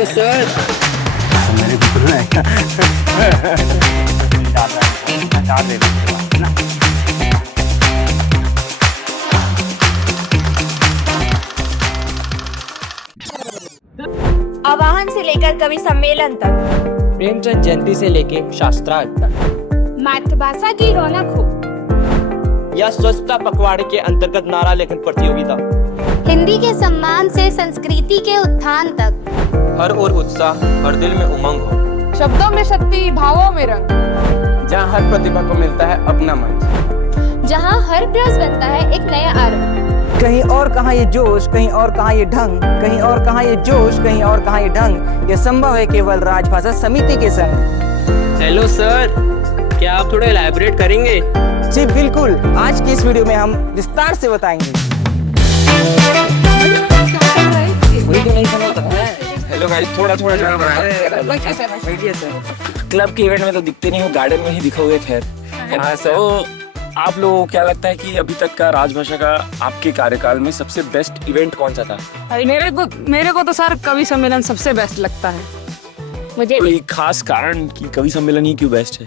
Hello sir. मेरे को तो रहेगा चार दे दीजिए ना। आवाहन से लेकर कवि सम्मेलन तक, प्रेमचंद जयंती से लेके शास्त्रार्थ तक, मातृभाषा की रौनक हो, या स्वच्छता पखवाड़े के अंतर्गत नारा लेखन प्रतियोगिता, हिंदी के सम्मान से संस्कृति के उत्थान तक, हर ओर उत्साह, हर दिल में उमंग हो, शब्दों में शक्ति, भावों में रंग, जहाँ हर प्रतिभा को मिलता है अपना मंच, जहां हर प्रयास बनता है एक नया आरंभ। कहीं और कहाँ ये जोश, कहीं और कहाँ ये ढंग, कहीं और कहाँ ये जोश, कहीं और कहाँ ये ढंग, ये संभव है केवल राजभाषा समिति के संग। हेलो सर, क्या आप थोड़ा इलैबोरेट करेंगे? जी बिल्कुल, आज की इस वीडियो में हम विस्तार से बताएंगे। मुझे तो नहीं समझ है। हेलो गाइस, थोड़ा थोड़ा क्लब के इवेंट में तो दिखते नहीं हो, गार्डन में ही दिखोगे। खैर हाँ सर। तो आप लोगों को क्या लगता है कि अभी तक का राजभाषा का आपके कार्यकाल में सबसे बेस्ट इवेंट कौन सा था? मेरे को तो सर कवि सम्मेलन सबसे बेस्ट लगता है। मुझे कोई खास कारण कि कवि सम्मेलन ही क्यों बेस्ट है?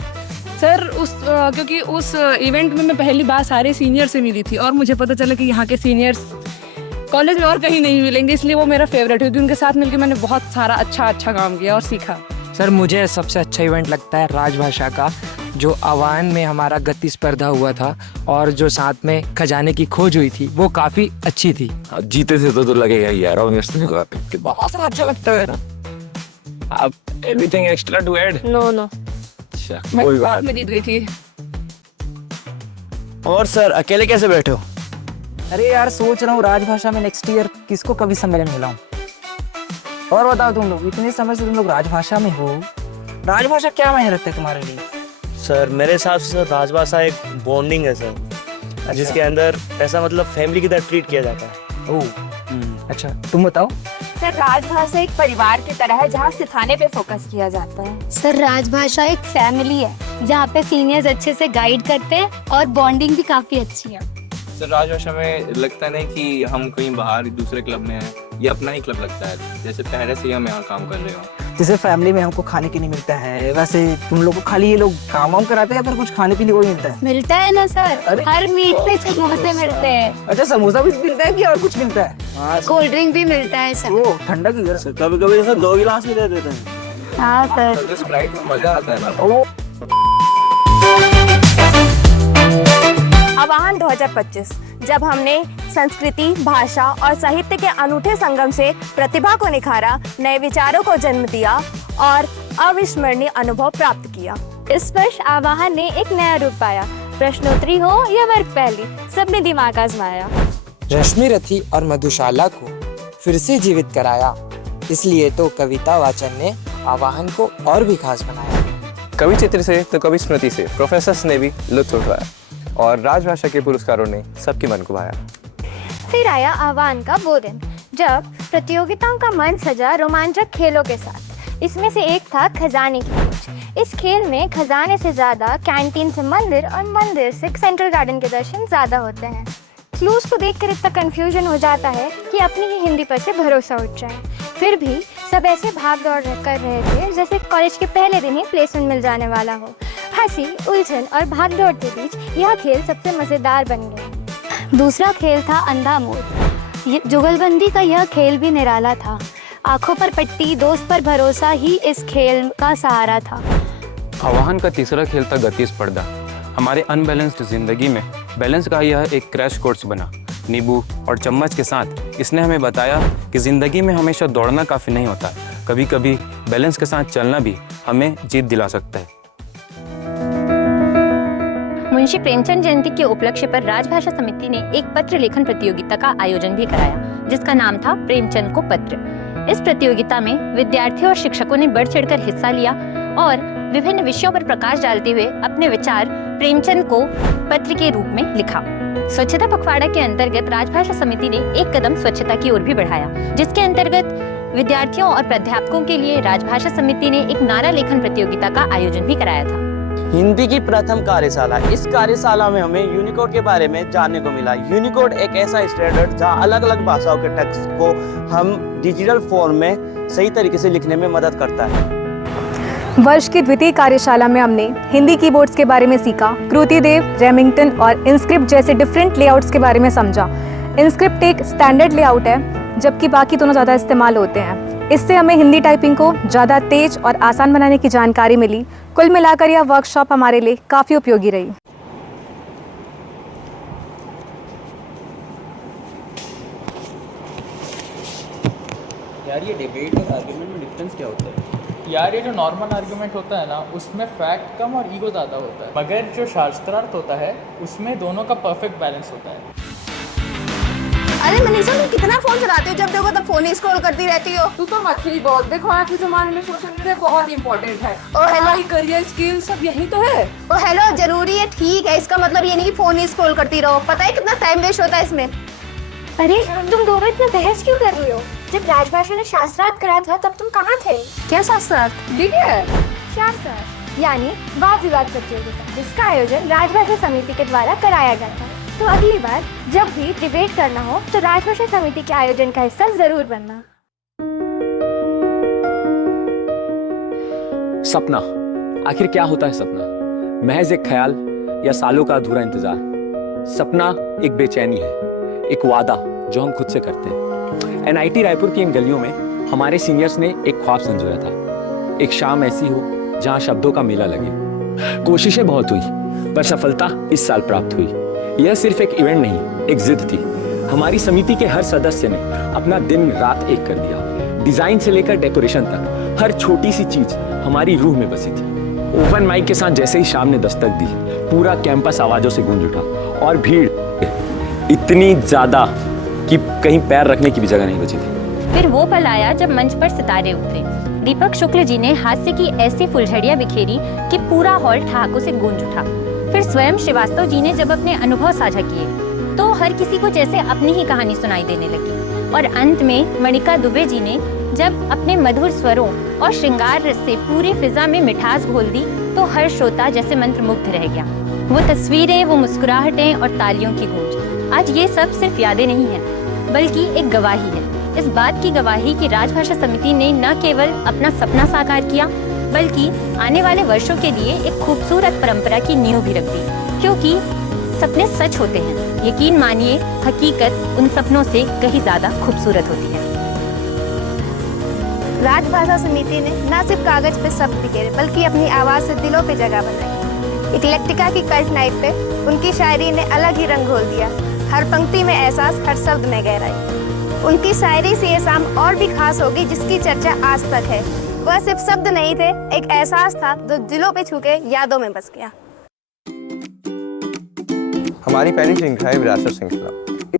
सर क्योंकि उस इवेंट में मैं पहली बार सारे सीनियर से मिली थी और मुझे पता चला कि यहाँ के सीनियर्स कॉलेज में और कहीं नहीं मिलेंगे, इसलिए वो मेरा फेवरेट है क्योंकि उनके साथ मिलकर मैंने बहुत सारा अच्छा काम किया और सीखा। सर मुझे सबसे अच्छा इवेंट लगता है राजभाषा का, जो आह्वान में हमारा गति स्पर्धा हुआ था और जो साथ में खजाने की खोज हुई थी वो काफी अच्छी थी। जीते थे तो लगेगा यार, ऑनेस्टली बहुत अच्छा लगता है ना। आप anything extra to add? No अच्छा, कोई बात। मैं जीत गई थी। और सर, अकेले कैसे बैठे हो? अरे यार सोच रहा हूँ राजभाषा में नेक्स्ट ईयर किसको कवि सम्मेलन मिलाऊं। और बताओ तुम लोग, इतने समय से तुम लोग राजभाषा में हो, राजभाषा क्या मायने रखते है तुम्हारे लिए? सर मेरे हिसाब से राजभाषा एक बॉन्डिंग है सर, जिसके अंदर ऐसा मतलब फैमिली की तरह ट्रीट किया जाता है। ओह अच्छा, तुम बताओ। सर राजभाषा एक परिवार की तरह है जहाँ सिखाने पे फोकस किया जाता है। सर राजभाषा एक फैमिली है जहाँ पे सीनियर्स अच्छे से गाइड करते हैं और बॉन्डिंग भी काफी अच्छी है। सर राजभाषा में लगता नहीं कि हम कहीं बाहर दूसरे क्लब में हैं, ये अपना ही क्लब लगता है, जैसे पहले से ही हम यहाँ काम कर रहे हो। जैसे फैमिली में हमको खाने के लिए मिलता है, वैसे तुम लोग को खाली ये लोग काम वाम कराते हैं या फिर कुछ खाने पीने को भी मिलता है? मिलता है ना सर, हर मीट पे समोसे मिलते हैं। अच्छा, समोसा भी मिलता है कि और कुछ मिलता है? कोल्ड ड्रिंक भी मिलता है सर। ओ ठंडा की जरा। कभी कभी सर 2 गिलास भी दे देते हैं। हाँ सर। स्प्राइट में मजा आता है ना। आवाहन 2025, जब हमने संस्कृति, भाषा और साहित्य के अनूठे संगम से प्रतिभा को निखारा, नए विचारों को जन्म दिया और अविस्मरणीय अनुभव प्राप्त किया। इस वर्ष आवाहन ने एक नया रूप पाया। प्रश्नोत्तरी हो या वर्ग पहली, सबने दिमाग आजमाया। रश्मि रथी और मधुशाला को फिर से जीवित कराया, इसलिए तो कविता वाचन ने आवाहन को और भी खास बनाया। कवि चित्र से तो कवि स्मृति से प्रोफेसर्स ने भी लुत्फ उठाया और राजभाषा के पुरस्कारों ने सबके मन को भाया। फिर आया आह्वान का वो दिन, जब प्रतियोगिताओं का मन सजा रोमांचक खेलों के साथ। इसमें से एक था खजाने की खोज। इस खेल में खजाने से ज्यादा कैंटीन से मंदिर और मंदिर से सेंट्रल गार्डन के दर्शन ज्यादा होते हैं। क्लूज को देखकर इतना कंफ्यूजन हो जाता है कि अपनी ही हिंदी पर से भरोसा उठ जाए। फिर भी सब ऐसे भाग दौड़ कर रहे थे जैसे कॉलेज के पहले दिन ही प्लेसमेंट मिल जाने वाला हो। हंसी, उलझन और भाग दौड़ के बीच यह खेल सबसे मजेदार बन गया। दूसरा खेल था अंधा मोड़। जुगलबंदी का यह खेल भी निराला था। आंखों पर पट्टी, दोस्त पर भरोसा ही इस खेल का सहारा था। आवाहन का तीसरा खेल था गति स्पर्धा। हमारे अनबैलेंस्ड जिंदगी में बैलेंस का यह एक क्रैश कोर्स बना। नींबू और चम्मच के साथ इसने हमें बताया कि जिंदगी में हमेशा दौड़ना काफ़ी नहीं होता, कभी कभी बैलेंस के साथ चलना भी हमें जीत दिला सकता है। मुंशी प्रेमचंद जयंती के उपलक्ष्य पर राजभाषा समिति ने एक पत्र लेखन प्रतियोगिता का आयोजन भी कराया, जिसका नाम था प्रेमचंद को पत्र। इस प्रतियोगिता में विद्यार्थियों और शिक्षकों ने बढ़ चढ़कर हिस्सा लिया और विभिन्न विषयों पर प्रकाश डालते हुए अपने विचार प्रेमचंद को पत्र के रूप में लिखा। स्वच्छता पखवाड़ा के अंतर्गत राजभाषा समिति ने एक कदम स्वच्छता की ओर भी बढ़ाया, जिसके अंतर्गत विद्यार्थियों और प्राध्यापकों के लिए राजभाषा समिति ने एक नारा लेखन प्रतियोगिता का आयोजन भी कराया था। हिंदी की प्रथम कार्यशाला। इस कार्यशाला में हमें यूनिकोड के बारे में जानने को मिला। यूनिकोड एक ऐसा स्टैंडर्ड जहां अलग अलग भाषाओं के टेक्स्ट को हम डिजिटल फॉर्म में सही तरीके से लिखने में मदद करता है। वर्ष की द्वितीय कार्यशाला में हमने हिंदी कीबोर्ड्स के बारे में सीखा, कृतिदेव, रेमिंगटन और इनस्क्रिप्ट जैसे डिफरेंट लेआउट्स के बारे में समझा। इनस्क्रिप्ट एक स्टैंडर्ड लेआउट है, जबकि बाकी दोनों ज़्यादा इस्तेमाल होते हैं। इससे हमें हिंदी टाइपिंग को ज़्यादा तेज और आसान बनाने की जानकारी मिली। कुल मिलाकर यह वर्कशॉप हमारे लिए काफ़ी उपयोगी रही। यार ये डिबेट और आर्गुमेंट में डिफरेंस क्या होता है? यार ये जो नॉर्मल आर्गुमेंट होता है ना, उसमें फैक्ट कम और ईगो ज़्यादा होता है, मगर जो शास्त्रार्थ होता है उसमें दोनों का परफेक्ट बैलेंस होता है। अरे मनीषा, तुम कितना फोन चलाते हो? जब देखो तब फोन ही स्क्रॉल करती रहती हो। तू तो मत ही बोल। देखो आज के ज़माने में सोशल मीडिया बहुत इंपॉर्टेंट है। और हमारी करियर स्किल सब यही तो है। ओ हेलो, जरूरी है, ठीक है, इसका मतलब ये नहीं कि फोन ही स्क्रॉल करती रहो। पता है कितना टाइम वेस्ट होता है इसमें। अरे तुम दोनों इतना बहस क्यों कर रही हो? जब राजभाषा ने शास्त्रार्थ कराया था तब तुम कहाँ थे? क्या शास्त्रार्थ? ठीक है, शास्त्रार्थ यानी वाद विवाद प्रतियोगिता, जिसका आयोजन राजभाषा समिति के द्वारा कराया गया था। तो अगली बार जब भी डिबेट करना हो तो राजभाषा समिति के आयोजन का हिस्सा जरूर बनना। सपना, आखिर क्या होता है सपना? महज एक ख्याल या सालों का अधूरा इंतजार? सपना एक बेचैनी है, एक वादा जो हम खुद से करते हैं। NIT रायपुर की इन गलियों में हमारे सीनियर्स ने एक ख्वाब संजोया था। एक शाम ऐसी हो जहां शब्दों का मेला लगे। कोशिशें बहुत हुई, पर सफलता इस साल प्राप्त हुई। यह सिर्फ एक इवेंट नहीं, एक जिद थी। हमारी समिति के हर सदस्य ने अपना दिन रात एक कर दिया। डिजाइन से लेकर डेकोरेशन तक हर छोटी सी चीज हमारी रूह में बसी थी। ओपन माइक के साथ जैसे ही शाम ने दस्तक दी, पूरा कैंपस आवाजों से गूंज उठा और भीड़ इतनी ज्यादा कि कहीं पैर रखने की भी जगह नहीं बची थी। फिर वो पल आया जब मंच पर सितारे उतरे। दीपक शुक्ल जी ने हास्य की ऐसी फुलझड़ियां बिखेरी कि पूरा हॉल ठहाकों से गूंज उठा। फिर स्वयं श्रीवास्तव जी ने जब अपने अनुभव साझा किए तो हर किसी को जैसे अपनी ही कहानी सुनाई देने लगी। और अंत में मणिका दुबे जी ने जब अपने मधुर स्वरों और श्रृंगार रस से पूरी फिजा में मिठास घोल दी तो हर श्रोता जैसे मंत्रमुग्ध रह गया। वो तस्वीरें, वो मुस्कुराहटें और तालियों की गूंज, आज ये सब सिर्फ यादें नहीं हैं, बल्कि एक गवाही है। इस बात की गवाही कि राजभाषा समिति ने न केवल अपना सपना साकार किया, बल्कि आने वाले वर्षों के लिए एक खूबसूरत परंपरा की नींव भी रख दी। क्योंकि सपने सच होते हैं, यकीन मानिए, हकीकत उन सपनों से कहीं ज्यादा खूबसूरत होती है। राजभाषा समिति ने न सिर्फ कागज पे शब्द बिखेरे, बल्कि अपनी आवाज से दिलों पे जगह बनाई। इक्लेक्टिका की कल्ट नाइट पे उनकी शायरी ने अलग ही रंग घोल दिया। हर पंक्ति में एहसास, हर शब्द में गहराई। उनकी शायरी से ये शाम और भी खास होगी, जिसकी चर्चा आज तक है। वह सिर्फ शब्द नहीं थे, एक एहसास था जो दिलों पे छू के यादों में बस गया। हमारी पहली श्रृंखला है विरासत श्रृंखला।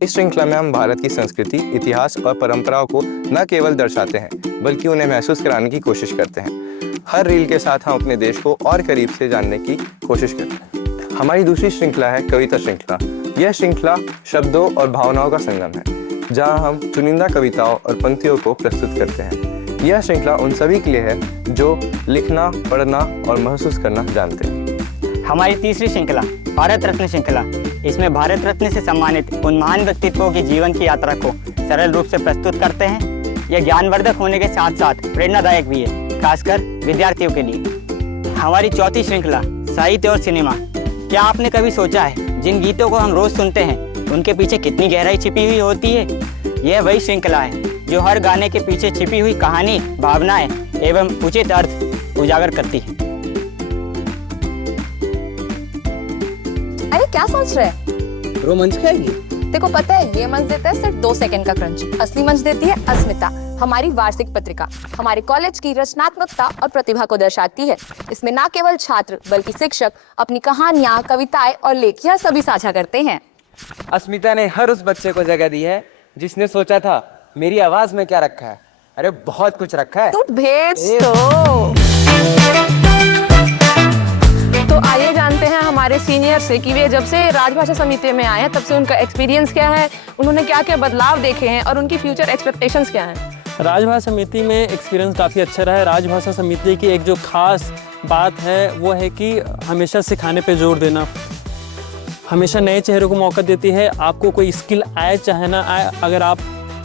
इस श्रृंखला में हम भारत की संस्कृति, इतिहास और परंपराओं को न केवल दर्शाते हैं, बल्कि उन्हें महसूस कराने की कोशिश करते हैं। हर रील के साथ हम अपने देश को और करीब से जानने की कोशिश करते हैं। हमारी दूसरी श्रृंखला है कविता श्रृंखला। यह श्रृंखला शब्दों और भावनाओं का संगम है, जहां हम चुनिंदा कविताओं और पंक्तियों को प्रस्तुत करते हैं। यह श्रृंखला उन सभी के लिए है जो लिखना, पढ़ना और महसूस करना जानते हैं। हमारी तीसरी श्रृंखला भारत रत्न श्रृंखला। इसमें भारत रत्न से सम्मानित उन महान व्यक्तित्वों की जीवन की यात्रा को सरल रूप से प्रस्तुत करते हैं। यह ज्ञानवर्धक होने के साथ साथ प्रेरणादायक भी है, खासकर विद्यार्थियों के लिए। हमारी चौथी श्रृंखला साहित्य और सिनेमा। क्या आपने कभी सोचा है जिन गीतों को हम रोज सुनते हैं उनके पीछे कितनी गहराई छिपी हुई होती है? यह वही श्रृंखला है जो हर गाने के पीछे छिपी हुई कहानी, भावनाएं एवं उचित अर्थ उजागर करती है। अरे क्या सोच रहे? रोमांच खाएगी? देखो पता है, ये मंच देता है सिर्फ 2 सेकंड का क्रंच, असली मंच देती है अस्मिता, हमारी वार्षिक पत्रिका। हमारे कॉलेज की रचनात्मकता और प्रतिभा को दर्शाती है। इसमें न केवल छात्र बल्कि शिक्षक अपनी कहानियां, कविताएं और लेखियां सभी साझा करते हैं। अस्मिता ने हर उस बच्चे को जगह दी है जिसने सोचा था मेरी आवाज में क्या रखा है। अरे बहुत कुछ रखा है। तू भेज तो आइए जानते हैं हमारे सीनियर से कि वे जब से राजभाषा समिति में आए हैं तब से उनका एक्सपीरियंस क्या है, उन्होंने क्या क्या बदलाव देखे हैं और उनकी फ्यूचर एक्सपेक्टेशंस क्या हैं। राजभाषा समिति में एक्सपीरियंस काफ़ी अच्छा रहा है। राजभाषा समिति की एक जो खास बात है वो है कि हमेशा सिखाने पे जोर देना, हमेशा नए चेहरों को मौका देती है। आपको कोई स्किल आए चाहे ना आए, अगर आप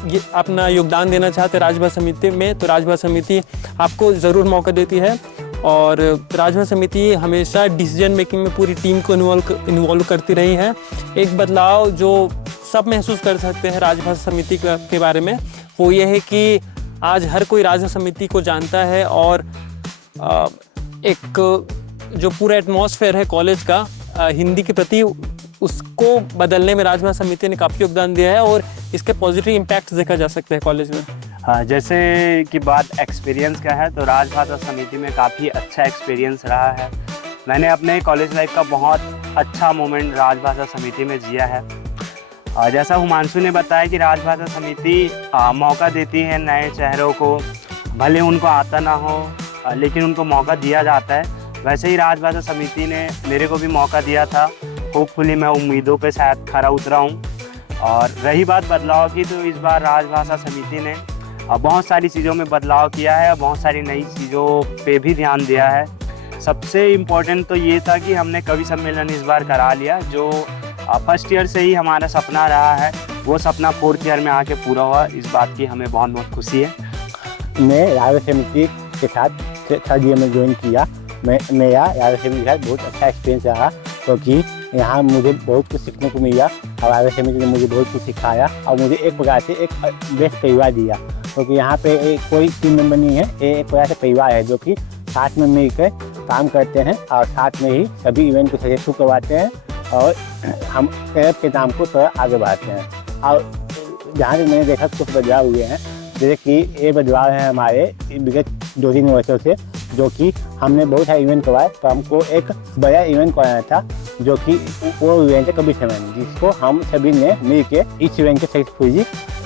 ये अपना योगदान देना चाहते हैं राजभाषा समिति में, तो राजभाषा समिति आपको ज़रूर मौका देती है। और राजभाषा समिति हमेशा डिसीजन मेकिंग में पूरी टीम को इन्वॉल्व करती रही है। एक बदलाव जो सब महसूस कर सकते हैं राजभाषा समिति के बारे में, वो ये है कि आज हर कोई राजभाषा समिति को जानता है और एक जो पूरा एटमॉस्फेयर है कॉलेज का हिंदी के प्रति, उसको बदलने में राजभाषा समिति ने काफ़ी योगदान दिया है और इसके पॉजिटिव इम्पैक्ट देखा जा सकता है कॉलेज में। हाँ, जैसे कि बात एक्सपीरियंस का है तो राजभाषा समिति में काफ़ी अच्छा एक्सपीरियंस रहा है। मैंने अपने कॉलेज लाइफ का बहुत अच्छा मोमेंट राजभाषा समिति में जिया है। जैसा हुमांशु ने बताया कि राजभाषा समिति मौका देती है नए चेहरों को, भले उनको आता ना हो लेकिन उनको मौका दिया जाता है। वैसे ही राजभाषा समिति ने मेरे को भी मौका दिया था। होपफुली मैं उम्मीदों पे शायद खरा उतरा हूँ। और रही बात बदलाव की, तो इस बार राजभाषा समिति ने बहुत सारी चीज़ों में बदलाव किया है और बहुत सारी नई चीज़ों पे भी ध्यान दिया है। सबसे इम्पोर्टेंट तो ये था कि हमने कवि सम्मेलन इस बार करा लिया, जो फर्स्ट ईयर से ही हमारा सपना रहा है, वो सपना फोर्थ ईयर में आके पूरा हुआ। इस बात की हमें बहुत बहुत खुशी है। मैं राजभाषा समिति के साथ थर्ड ईयर में ज्वाइन किया। मेरा राजभाषा समिति के साथ बहुत अच्छा एक्सपीरियंस रहा, क्योंकि यहाँ मुझे बहुत कुछ सीखने को मिला और राजभाषा समिति ने मुझे बहुत कुछ सिखाया और मुझे एक प्रकार से एक बेस्ट परिवार दिया, क्योंकि यहाँ पे कोई टीम मेंबर नहीं है, एक प्रकार से परिवार है जो कि साथ में मिलकर काम करते हैं और साथ में ही सभी इवेंट को सक्सेसफुल करवाते हैं और हम क्लब के नाम को थोड़ा आगे बढ़ाते हैं। और जहाँ से मैंने देखा कुछ बदलाव हुए हैं, जैसे कि ये बदलाव है हमारे विगत 2-3 वर्षों से, जो कि हमने बहुत सारे इवेंट करवाए, तो हमको एक बड़ा इवेंट कराना था, जो कि वो इवेंट है कवि सम्मेलन, जिसको हम सभी ने मिलकर इस इवेंट को सक्सेसफुली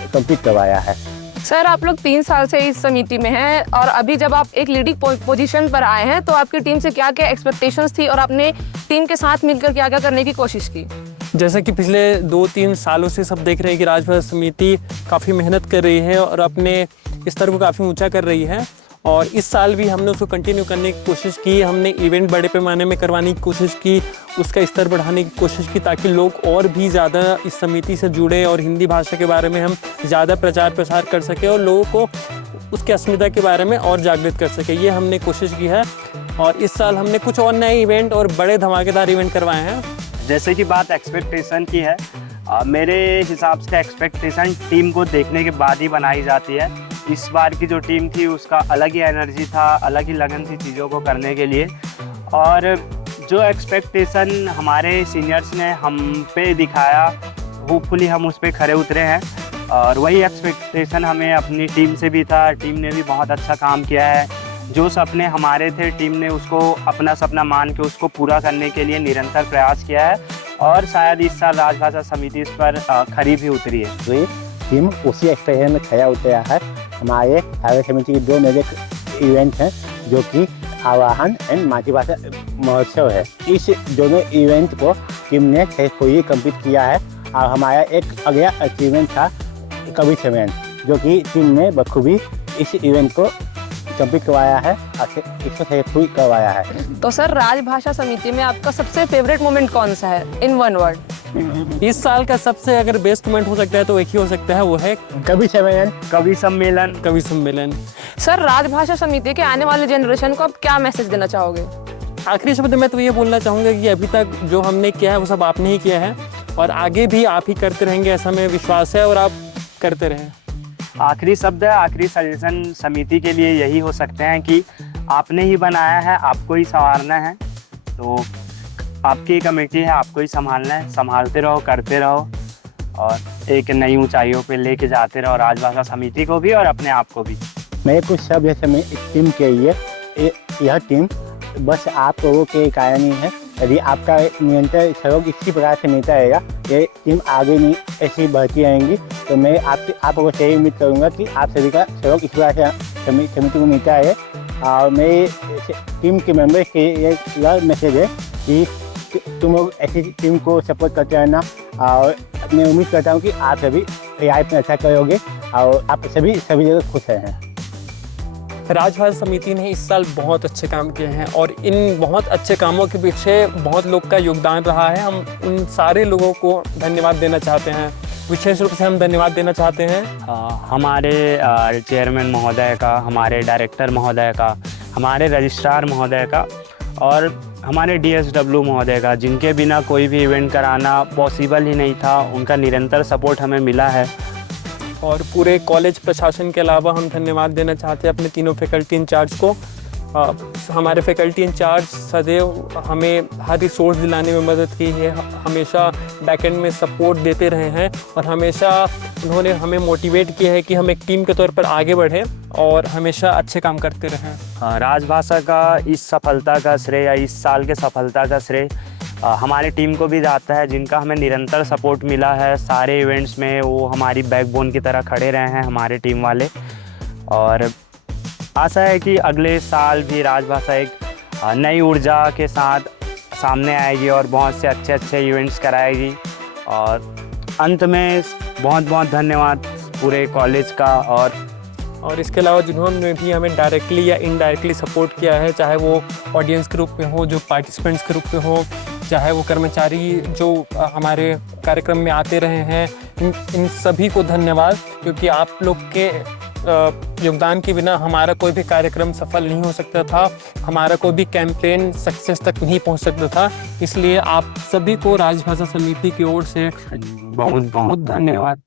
कंप्लीट करवाया है। सर, आप लोग 3 साल से इस समिति में हैं और अभी जब आप एक लीडिंग पोजीशन पर आए हैं, तो आपकी टीम से क्या क्या एक्सपेक्टेशंस थी और आपने टीम के साथ मिलकर क्या क्या करने की कोशिश की? जैसा कि पिछले 2-3 सालों से सब देख रहे हैं कि राजभाषा समिति काफ़ी मेहनत कर रही है और अपने स्तर को काफ़ी ऊंचा कर रही है, और इस साल भी हमने उसको कंटिन्यू करने की कोशिश की। हमने इवेंट बड़े पैमाने में करवाने की कोशिश की, उसका स्तर बढ़ाने की कोशिश की, ताकि लोग और भी ज़्यादा इस समिति से जुड़े और हिंदी भाषा के बारे में हम ज़्यादा प्रचार प्रसार कर सकें और लोगों को उसकी अस्मिता के बारे में और जागृत कर सकें। ये हमने कोशिश की है और इस साल हमने कुछ और नए इवेंट और बड़े धमाकेदार इवेंट करवाए हैं। जैसे कि बात एक्सपेक्टेशन की है, मेरे हिसाब से एक्सपेक्टेशन टीम को देखने के बाद ही बनाई जाती है। इस बार की जो टीम थी उसका अलग ही एनर्जी था, अलग ही लगन थी चीज़ों को करने के लिए, और जो एक्सपेक्टेशन हमारे सीनियर्स ने हम पे दिखाया, होपफुली हम उस पर खरे उतरे हैं और वही एक्सपेक्टेशन हमें अपनी टीम से भी था। टीम ने भी बहुत अच्छा काम किया है। जो सपने हमारे थे, टीम ने उसको अपना सपना मान के उसको पूरा करने के लिए निरंतर प्रयास किया है और शायद इस साल राजभाषा समिति इस पर खरी भी उतरी है। तो ये टीम उसी एक्सपीरियंस में खड़ा उतरा है। हमारे राजभाषा समिति के 2 मेजर इवेंट हैं, जो कि आवाहन एंड मातृभाषा महोत्सव है। इस दोनों इवेंट को टीम ने सक्सेसफुली कंप्लीट किया है और हमारा एक अगला अचीवमेंट था कवि सम्मेलन, जो कि टीम ने बखूबी इस इवेंट को कंप्लीट करवाया है और इसको सक्सेसफुल करवाया है। तो सर, राजभाषा समिति में आपका सबसे फेवरेट मोमेंट कौन सा है इन वन वर्ड? इस साल का सबसे अगर बेस्ट मोमेंट हो सकता है तो एक ही हो सकता है, वो है कवि सम्मेलन। कवि सम्मेलन। कवि सम्मेलन। सर, राजभाषा समिति के आने वाले जनरेशन को आप क्या मैसेज देना चाहोगे? आखिरी शब्द मैं तो ये बोलना चाहूँगा कि अभी तक जो हमने किया है वो सब आपने ही किया है और आगे भी आप ही करते रहेंगे, ऐसा मेरा विश्वास है, और आप करते रहें। आखिरी शब्द है, आखिरी सजेशन समिति के लिए यही हो सकते हैं कि आपने ही बनाया है, आपको ही संवारना है, तो आपकी कमेटी है, आपको ही संभालना है। संभालते रहो, करते रहो और एक नई ऊंचाइयों पे लेके जाते रहो राजभाषा समिति को भी और अपने आप को भी। मेरे कुछ शब्द है समय इस टीम के लिए। यह टीम बस आप लोगों के कारण ही है। यदि आपका निरंतर सहयोग इसी प्रकार से मिलता रहेगा, ये टीम आगे नहीं ऐसी बढ़ती रहेंगी। तो मैं आपसे आप लोगों से यही उम्मीद करूँगा कि आप सभी का सहयोग इस प्रकार से समिति को मिलता है। और मेरे टीम के मेंबर्स के यह मैसेज है कि तुम लोग ऐसी टीम को सपोर्ट करते रहना और मैं उम्मीद करता हूँ कि आप सभी लाइफ में अच्छा करोगे और आप सभी जगह खुश रहें। राजभाषा समिति ने इस साल बहुत अच्छे काम किए हैं और इन बहुत अच्छे कामों के पीछे बहुत लोग का योगदान रहा है। हम उन सारे लोगों को धन्यवाद देना चाहते हैं। विशेष रूप से हम धन्यवाद देना चाहते हैं हमारे चेयरमैन महोदय का, हमारे डायरेक्टर महोदय का, हमारे रजिस्ट्रार महोदय का और हमारे DSW महोदय का, जिनके बिना कोई भी इवेंट कराना पॉसिबल ही नहीं था। उनका निरंतर सपोर्ट हमें मिला है। और पूरे कॉलेज प्रशासन के अलावा हम धन्यवाद देना चाहते हैं अपने तीनों फैकल्टी इंचार्ज को। हमारे फैकल्टी इंचार्ज सदैव हमें हर रिसोर्स दिलाने में मदद की है, हमेशा बैकएंड में सपोर्ट देते रहे हैं और हमेशा उन्होंने हमें मोटिवेट किया है कि हम एक टीम के तौर पर आगे बढ़ें और हमेशा अच्छे काम करते रहें। राजभाषा का इस सफलता का श्रेय या इस साल के सफलता का श्रेय हमारी टीम को भी जाता है, जिनका हमें निरंतर सपोर्ट मिला है। सारे इवेंट्स में वो हमारी बैकबोन की तरह खड़े रहे हैं हमारे टीम वाले। और आशा है कि अगले साल भी राजभाषा एक नई ऊर्जा के साथ सामने आएगी और बहुत से अच्छे अच्छे इवेंट्स कराएगी। और अंत में बहुत बहुत धन्यवाद पूरे कॉलेज का और इसके अलावा जिन्होंने भी हमें डायरेक्टली या इनडायरेक्टली सपोर्ट किया है, चाहे वो ऑडियंस के रूप में हो, जो पार्टिसिपेंट्स के रूप में हो, चाहे वो कर्मचारी जो हमारे कार्यक्रम में आते रहे हैं, इन सभी को धन्यवाद, क्योंकि आप लोग के योगदान के बिना हमारा कोई भी कार्यक्रम सफल नहीं हो सकता था, हमारा कोई भी कैंपेन सक्सेस तक नहीं पहुंच सकता था। इसलिए आप सभी को राजभाषा समिति की ओर से बहुत बहुत धन्यवाद।